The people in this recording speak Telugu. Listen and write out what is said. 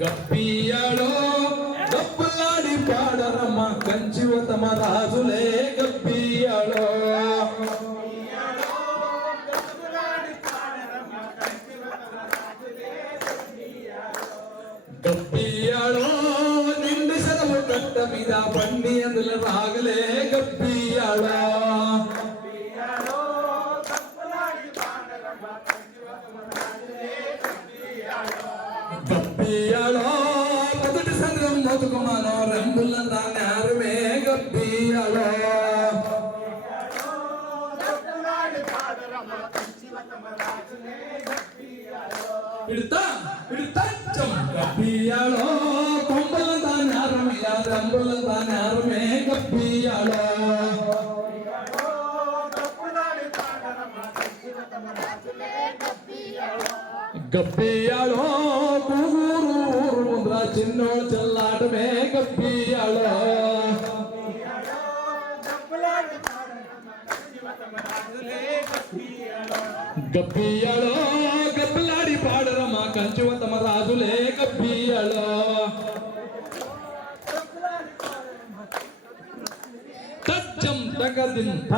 గప్పియాలో డబ్బులాడి పాడరమ్మ కంచివ తమ రాజులే గప్పియాలో గప్పియాలో నిండు సెలవు కట్ట మీద బండి అందుల రాగలే గప్పియాలో గప్పియాలో మొదటి సంఘం మొదకుమానో రంగుల దాన్యారమే గప్పియాలో గప్పియాలో కొంపల దాన్యారమయ్య రంగుల దాన్యారమే గప్పియాలో గప్పియాలో కూగూరు ముంద్ర చిన్నోడు చెల్లాటమే గప్పియాలో గప్పియాలో గబ్బలాడి పాడరమ్మ కంచువ తమ రాజులే గప్పియాలో తచ్చం తగదింత